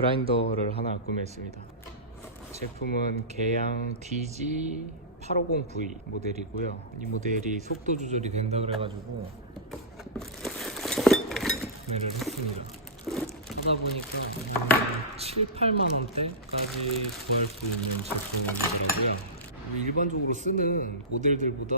그라인더를 하나 구매했습니다. 제품은 개양 DG 850V 모델이고요. 이 모델이 속도 조절이 된다 그래가지고 구매를 했습니다. 찾아보니까 7, 8만 원대까지 구할 수 있는 제품이더라고요. 일반적으로 쓰는 모델들보다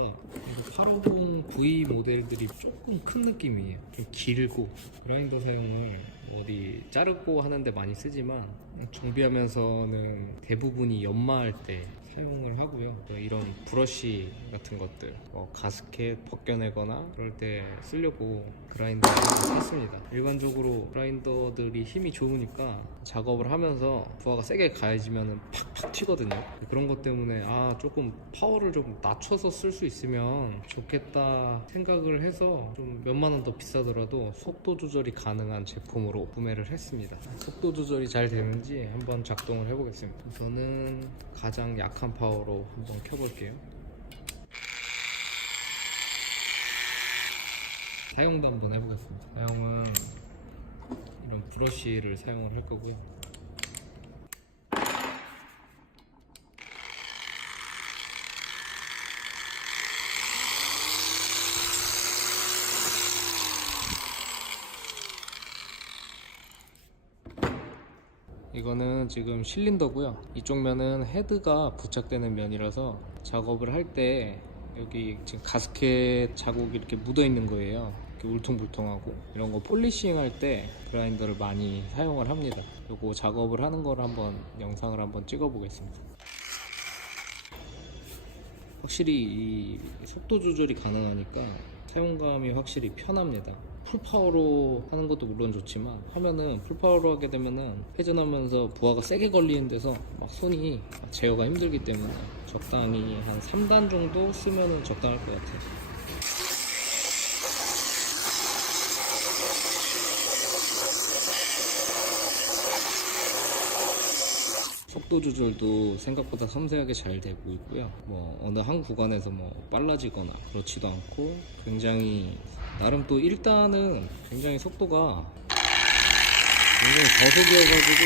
850V 모델들이 조금 큰 느낌이에요. 좀 길고 그라인더 사용을 어디 자르고 하는데 많이 쓰지만 정비하면서는 대부분이 연마할 때 사용을 하고요. 이런 브러쉬 같은 것들, 뭐 가스켓 벗겨내거나 그럴 때 쓰려고 그라인더를 샀습니다. 일반적으로 그라인더들이 힘이 좋으니까 작업을 하면서 부하가 세게 가해지면 팍팍 튀거든요. 그런 것 때문에 아 조금 파워를 좀 낮춰서 쓸 수 있으면 좋겠다 생각을 해서 좀 몇만 원 더 비싸더라도 속도 조절이 가능한 제품으로 구매를 했습니다. 속도 조절이 잘 되는 지 한번 작동을 해보겠습니다. 저는 가장 약한 파워로 한번 켜볼게요. 사용도 한번 해보겠습니다. 사용은 이런 브러쉬를 사용을 할 거고요. 이거는 지금 실린더고요. 이쪽 면은 헤드가 부착되는 면이라서 작업을 할 때 여기 지금 가스켓 자국이 이렇게 묻어 있는 거예요. 울퉁불퉁하고 이런 거 폴리싱 할 때 그라인더를 많이 사용을 합니다. 요거 작업을 하는 걸 한번 영상을 한번 찍어 보겠습니다. 확실히 이 속도 조절이 가능하니까 사용감이 확실히 편합니다. 풀파워로 하는 것도 물론 좋지만 하면은 풀파워로 하게 되면은 회전하면서 부하가 세게 걸리는 데서 막 손이 제어가 힘들기 때문에 적당히 한 3단 정도 쓰면은 적당할 것 같아요. 속도 조절도 생각보다 섬세하게 잘 되고 있고요. 뭐 어느 한 구간에서 뭐 빨라지거나 그렇지도 않고 굉장히 나름 또 1단은 굉장히 속도가 굉장히 저속이어가지고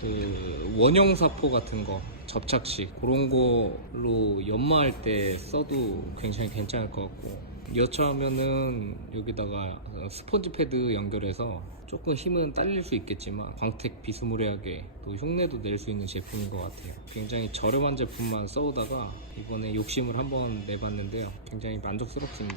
그 원형 사포 같은 거 접착식 그런 걸로 연마할 때 써도 굉장히 괜찮을 것 같고 여차하면은 여기다가 스펀지 패드 연결해서 조금 힘은 딸릴 수 있겠지만 광택 비스무리하게 또 흉내도 낼 수 있는 제품인 것 같아요. 굉장히 저렴한 제품만 써오다가 이번에 욕심을 한번 내봤는데요. 굉장히 만족스럽습니다